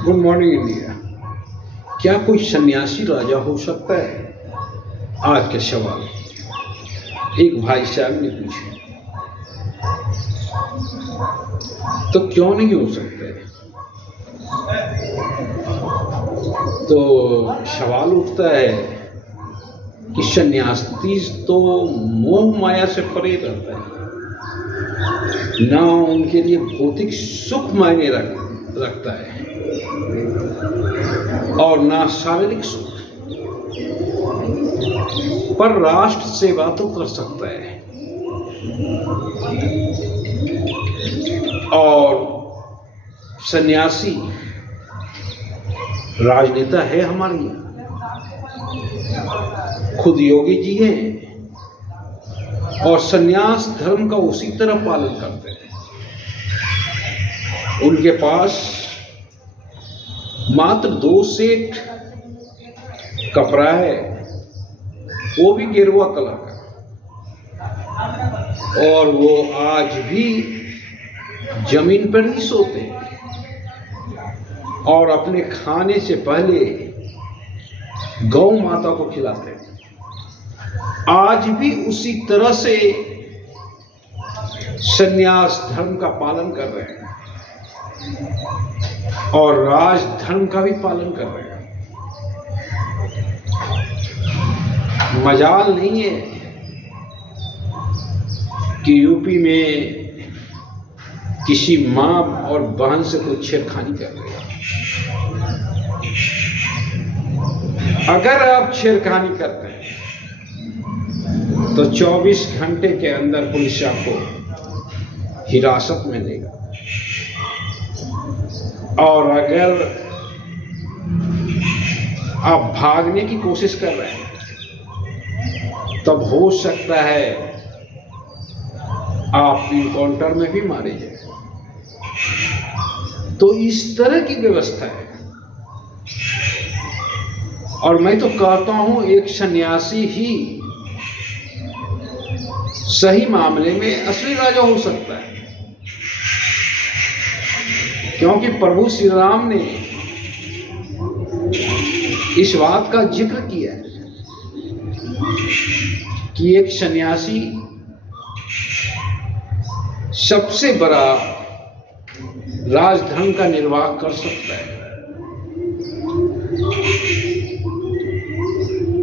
Good morning India. क्या कोई सन्यासी राजा हो सकता है? आज का सवाल एक भाई साहब ने पूछा। तो क्यों नहीं हो सकता है? तो सवाल उठता है कि सन्यासी तो मोह माया से परे रहता है, ना उनके लिए भौतिक सुख मायने रखता है और ना शारीरिक सुख, पर राष्ट्र सेवा तो कर सकता है। और सन्यासी राजनेता है हमारे यहाँ, खुद योगी जी हैं और सन्यास धर्म का उसी तरह पालन करते हैं। उनके पास मात्र 2 सेट कपड़ा है, वो भी गेरुआ कलर का, और वो आज भी जमीन पर ही सोते हैं और अपने खाने से पहले गौ माता को खिलाते हैं। आज भी उसी तरह से सन्यास धर्म का पालन कर रहे हैं और राज धर्म का भी पालन कर रहे हैं। मजाल नहीं है कि यूपी में किसी माँ और बहन से कोई छेड़खानी कर रहे हैं। अगर आप छेड़खानी करते हैं तो 24 घंटे के अंदर पुलिस आपको हिरासत में लेगा, और अगर आप भागने की कोशिश कर रहे हैं तब हो सकता है आप इनकाउंटर में भी मारे जाए। तो इस तरह की व्यवस्था है। और मैं तो कहता हूं एक सन्यासी ही सही मामले में असली राजा हो सकता है, क्योंकि प्रभु श्री राम ने इस बात का जिक्र किया है कि एक सन्यासी सबसे बड़ा राजधर्म का निर्वाह कर सकता है।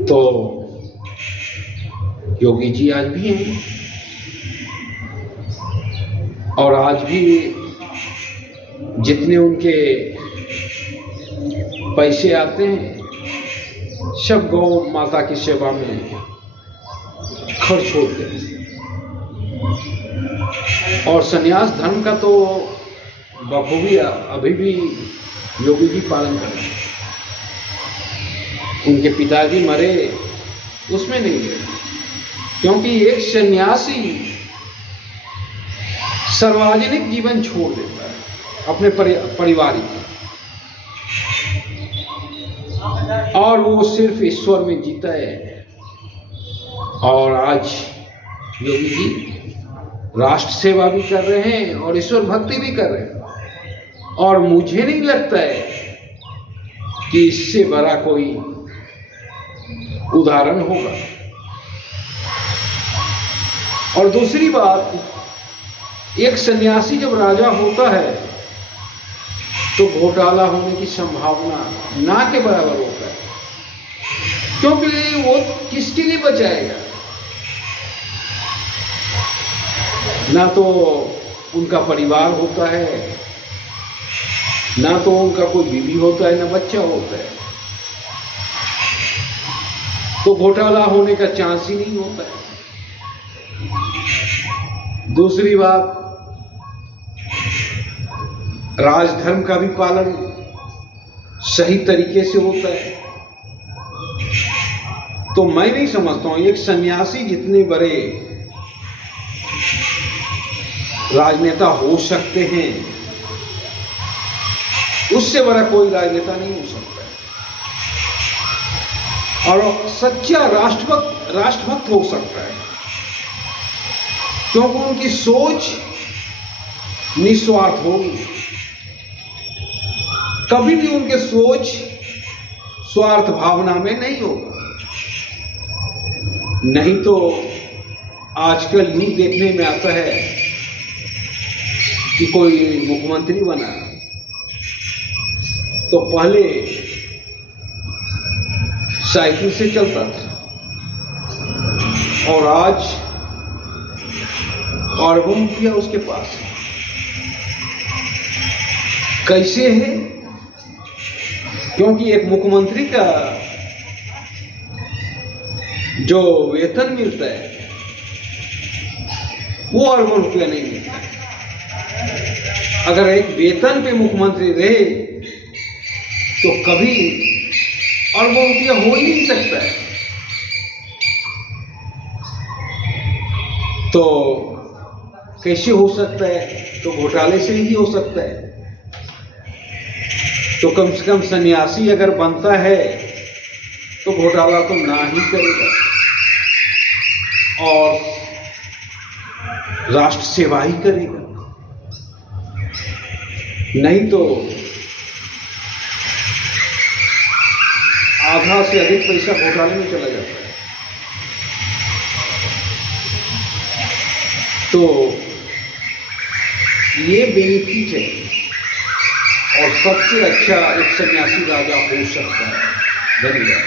तो योगी जी आज भी हैं और आज भी जितने उनके पैसे आते हैं सब गौ माता की सेवा में खर्च होते हैं। और सन्यास धर्म का तो बखूबी अभी भी योगी जी पालन कर रहे हैं। उनके पिताजी मरे उसमें नहीं गए, क्योंकि एक सन्यासी सार्वजनिक जीवन छोड़ देता है अपने पारिवारिक, और वो सिर्फ ईश्वर में जीता है। और आज योगी जी राष्ट्र सेवा भी कर रहे हैं और ईश्वर भक्ति भी कर रहे हैं, और मुझे नहीं लगता है कि इससे बड़ा कोई उदाहरण होगा। और दूसरी बात, एक सन्यासी जब राजा होता है तो घोटाला होने की संभावना ना के बराबर होता है, क्योंकि वो किसके लिए बचाएगा? ना तो उनका परिवार होता है, ना तो उनका कोई बीवी होता है, ना बच्चा होता है, तो घोटाला होने का चांस ही नहीं होता है। दूसरी बात, राजधर्म का भी पालन सही तरीके से होता है। तो मैं नहीं समझता हूं एक सन्यासी जितने बड़े राजनेता हो सकते हैं, उससे बड़ा कोई राजनेता नहीं हो सकता है। और सच्चा राष्ट्रभक्त हो सकता है, क्योंकि उनकी सोच निस्वार्थ होगी। कभी भी उनके सोच स्वार्थ भावना में नहीं होगा। नहीं तो आजकल यूं देखने में आता है कि कोई मुख्यमंत्री बना तो पहले साइकिल से चलता था और आज अरबों रुपया उसके पास है। कैसे है? क्योंकि एक मुख्यमंत्री का जो वेतन मिलता है वो अरबों रुपया नहीं मिलता है। अगर एक वेतन पे मुख्यमंत्री रहे तो कभी अरबों रुपया हो ही नहीं सकता है। तो कैसे हो सकता है? तो घोटाले से ही हो सकता है। तो कम से कम सन्यासी अगर बनता है तो घोटाला तो ना ही करेगा और राष्ट्र सेवा ही करेगा। नहीं तो आधा से अधिक पैसा घोटाले में चला जाता है। तो ये बेनिफिट है और सबसे अच्छा एक सन्यासी राजा हो सकता है। धन्यवाद।